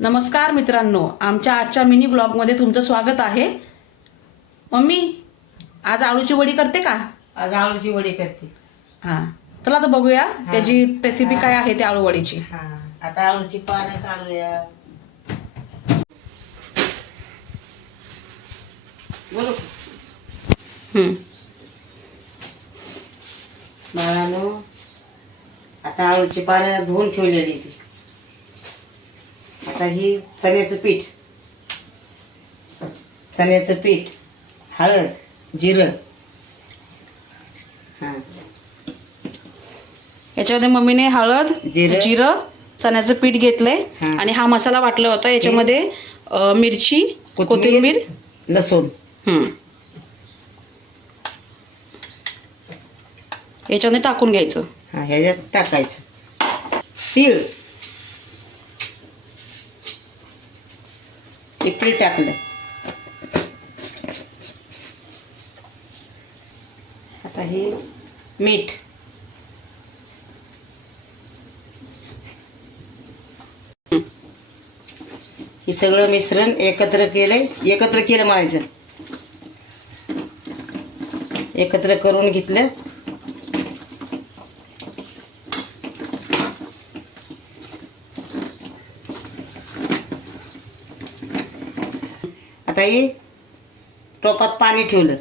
नमस्कार मित्रांनो, आमच्या आजच्या मिनी ब्लॉगमध्ये तुमचं स्वागत आहे। मम्मी आज आळूची वडी करते का? आज आळूची वडी करते। हां, चला आता बघूया त्याची रेसिपी काय आहे त्या आळू वडीची। आता आळूची पानं काढूया। बोलो बाळांनो, आता आळूची पानं धुवून ठेवलेली ती। आता ही चण्याचं पीठ, हळद, जिरं। याच्यामध्ये मम्मीने हळद, जिरं, चण्याचं पीठ घेतलंय आणि हा मसाला वाटला होता। याच्यामध्ये मिरची, कोथिंबीर, लसूण याच्यामध्ये टाकून घ्यायचं। ह्याच्यात टाकायचं तीळ, तीळ टाकलं। आता हे मीठ, हे सगळं मिश्रण एकत्र केलं म्हणायचं। एकत्र करून घेतलं। आता हे टोपात पाणी ठेवलं,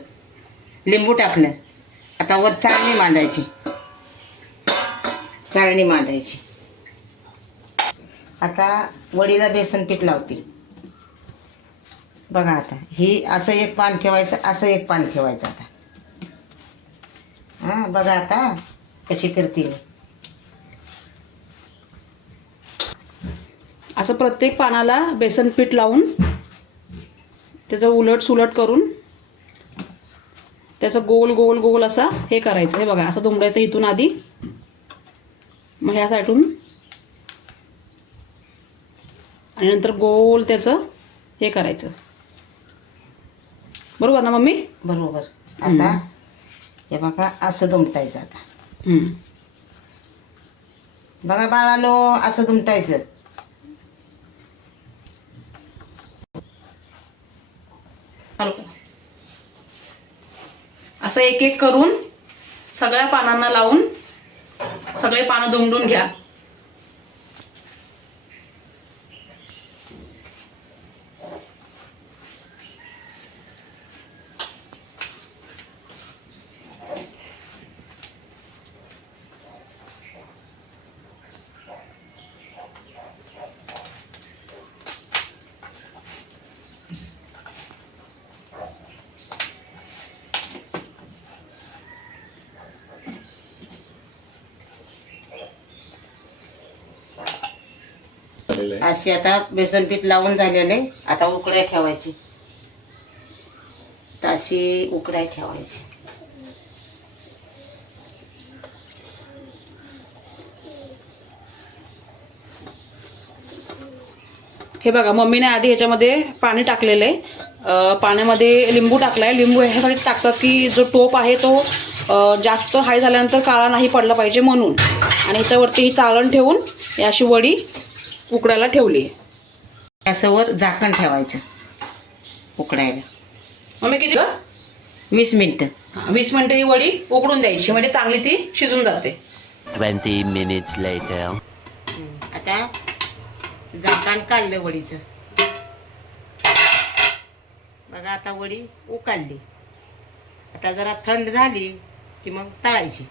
लिंबू टाकलं। आता वर चाळणी मांडायची। आता वडीला बेसन पीठ लावते। बघा आता ही असं एक पान ठेवायचं, असं एक पान ठेवायचं। आता बघा आता कशी करते मी। असं प्रत्येक पानाला बेसन पीठ लावून त्याचं उलट सुलट करून त्याचं गोल गोल गोल असा हे करायचं। हे बघा असं दुमडायचं इथून आधी, मग ह्या साईडून, आणि नंतर गोल त्याचं हे करायचं। बरोबर ना मम्मी? बरोबर। आता हे बघा असं दुमटायचं। आता बघा बाळांनो, असं दुमटायचं। असं एक एक करून सगळ्या पानांना लावून सगळे पानं दुमडून घ्या। अशी आता बेसन पीठ लावून झालेले। आता उकड्या ठेवायची, अशी उकड्या ठेवायची। हे बघा मम्मीने आधी ह्याच्यामध्ये पाणी टाकलेलं आहे। पाण्यामध्ये लिंबू टाकलाय। लिंबू ह्यासाठी टाकतात की जो टोप आहे तो जास्त हाय झाल्यानंतर काळा नाही पडला पाहिजे म्हणून। आणि ह्याच्यावरती ही चाळण ठेवून अशी वडी उकडायला ठेवली। असं वर झाकण ठेवायचं उकडायला। मम्मी किती? 20 मिनिटं। 20 मिनिटं ही वडी उकडून द्यायची, म्हणजे चांगली ती शिजून जाते। 20 minutes later. आता झाकण काढलं वडीचं। बघा आता वडी उकाळली। आता जरा थंड झाली की मग तळायची।